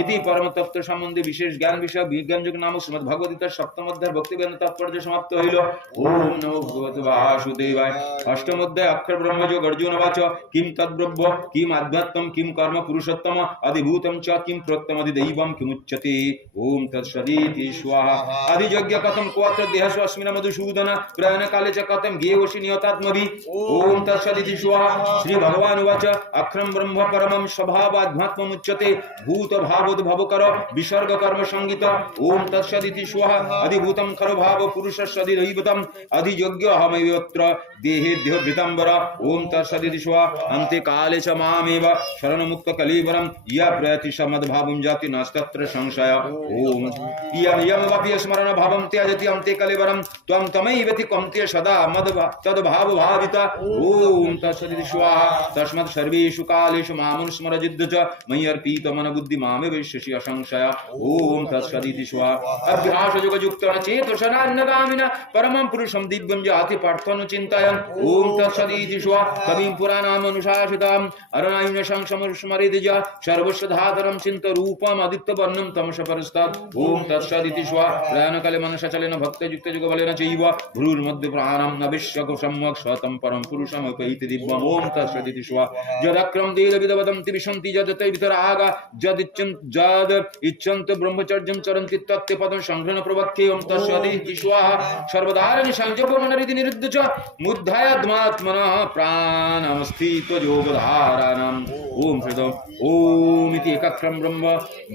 इति परम तत्व সম্বন্ধে বিশেষ জ্ঞান বিষয় বিজ্ঞান যোগ নামক শ্রীমদ্ ভগবদ্গীতার সপ্তম অধ্যায় ভক্তিবেদান্ত তাৎপর্য সমাপ্ত হইল। ওম নমো ভগবতে বাসুদেবায়। অষ্টম অধ্যায় অক্ষর ব্রহ্মযোগ অর্জুন বাচ কিম তদ্ব্রহ্ম কিম আধ্যাত্মম কিম কর্ম পুরুষোত্তম আদিভূতম চ কিম প্রত্যম আদিदैवम কিমুচ্যতে। ওম তৎসদিতি স্বাহা। আদিযজ্ঞ কথম কোত্র দেহস্য অস্মিন মধুসূদন প্রয়াণ কালে চ কথম গেয়সি নিয়তাত্মভি। ওম তৎসদিতি স্বাহা। শ্রী ভগবান উবাচ অক্ষরম ব্রহ্ম পরমম স্বভাবাধ্যাত্মমুচ্যতে ভূত ভাবোদ্ভবকর বিসর্গ কর্ম সংগীত। ওম তৎসদিতি স্বাহা। আদিভূতম খরো ভাব পুরুষস্য আদিदैवतम আদিযজ্ঞ অহমৈবত্র দেহে দেহভৃতাম্বর। ওম তৎসদিতি স্বাহা। अन्ते काले च मामेव शरणमुक्त कलीवरम या प्रयति समद्भावं जाति नास्तत्र संशय। ओम यम यमवपि स्मरण भावं त्यजति अन्ते कलीवरम त्वं तमैवति कौन्तेय सदा मद तद्भाव भाविता। ओम तत्सदिति स्वाहा। तस्मात् सर्वेषु कालेषु मामनुस्मरजिद्ध च मयि अर्पित मन बुद्धि मामे वैश्यसि असंशय। ओम तत्सदिति स्वाहा। अभ्यास योग युक्तेन चेतसनान्नगामिना परमं पुरुषं दिव्यं जाति पार्थानुचिन्तयन्। ओम तत्सदिति स्वाहा। कविं पुराणामनुशासितां अरणाय्य संसमस्मरेदिज सर्वस्य धातरं चिन्त रूपम् आदित्यवर्णं तमस परस्तात्। ओम तत्सदिति स्वाहा। प्रयाणकाले मनसचलेन भक्तयुक्त युगबलेन चैव भ्रूर्मध्ये प्राणं नविश्यक सम्यक् स्वतं परं पुरुषमुपैति दिव्यम्। ओम तत्सदिति स्वाहा। यदक्रम वेदविदवदन्ति विशन्ति यदते वितरागा जद इच्छन्त ब्रह्मचर्यं चरन्ति तत्ते पदं संघ्रन प्रवक्ष्ये। ओम तत्सदिति स्वाहा। सर्वदारनि संजोगमनरिति निरुद्ध च मुद्धायात्मात्मनः प्राणमस्थित योगधारणम्। ओम हृदम् ओम इति एकक्षरं ब्रह्म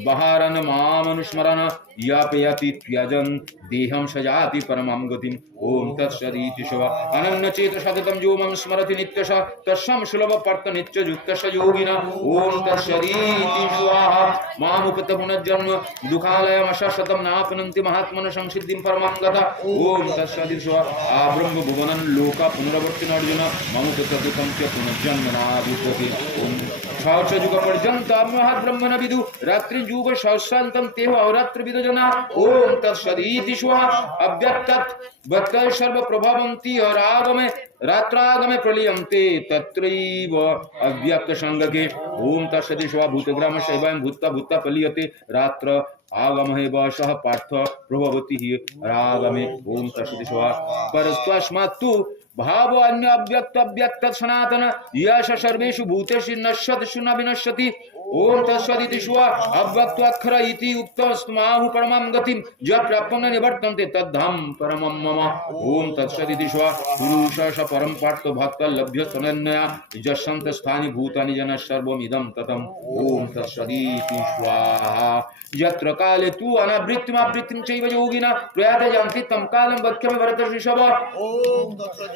बहारन मामनुस्मरन् यापयति त्यजन् देहं सजाति परमं गतिम्। ओम तत्सदिति स्वाहा। अनन्यचेत सततं यो मम स्मरति नित्यश तस्सं सुलभ पर्त नित्ययुक्तस्य योगिना। ओम तत्सदिति स्वाहा। मामुपत पुनर्जन्म दुःखालयं शाश्वतं नापनन्ति महात्मनः संसिद्धिं परमं गता। ओम तत्सदिति स्वाहा। आब्रह्म भुवनं लोका पुनरावर्तिनो अर्जुन ममुपत दुःखं च पुनर्जन्म नाभिद्यते। ओम सहस्र युग पर्यन्त महद्ब्रह्मण विदु रात्रि युग सहस्रान्तं तेह अहोरात्र विदु जना। ओम तत्सदिति स्वाहा। अव्यक्तत् वक्तः सर्व प्रभावन्ति रागमे रात्रागमे प्रलीयन्ते तत्रैव अव्यक्त संगके। ओम तत्सदिति स्वाहा। भूतग्राम शैवायं भूत्वा भूत्वा प्रलीयते रात्र आगमहे वशः पार्थ प्रभवति हि रागमे। ओम तत्सदिति स्वाहा। परस्त्वस्मात्तु भाव अन्य अव्यक्त अव्यक्त सनातन यश सर्वेषु भूतेषु नश्यति न विनश्यति। ओम तत्सदिति स्वाहा। अव्यक्त अक्षर इति उक्तस्माहु परमं गतिं यत् प्राप्तं न निवर्तन्ते तद्धाम परमं मम। ओम तत्सदिति स्वाहा। पुरुषः स परं पार्थ भक्त लभ्यस्तनन्यया यस्सन्त स्थानि भूतानि जनः सर्वमिदं ततम्। ओम तत्सदिति स्वाहा। यत्र काले तु अनावृत्तिमावृत्तिं चैव योगिना प्रयाते यान्ति तं कालं वक्ष्यामि भरत ऋषभ।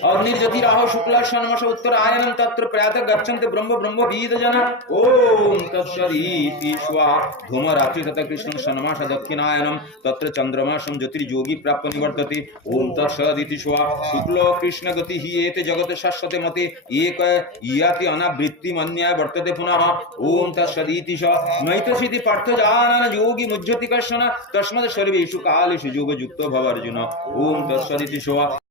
अग्निर्ज्योतिराहो शुक्ला षण्मास उत्तरायणं तत्र प्रयाते गच्छन्ति ब्रह्म ब्रह्मविद जना। ओम तत्सदिति स्वाहा। धूमरात्रि तथा कृष्णं षण्मास दक्षिणायनं तत्र चन्द्रमासं ज्योतिर्योगी प्राप्य निवर्तते। ओम तत्सदिति स्वाहा। शुक्ल कृष्ण गति हि एते जगत् शाश्वते मते एक याति अनावृत्तिमन्यः वर्तते पुनः। ओम तत्सदिति स्वाहा। नैतस्यति पार्थ जानन् योगी मुज्जति कश्चन तस्मात् सर्वेषु कालेषु योगयुक्तो भव अर्जुन। ओम तत्सदिति स्वाहा।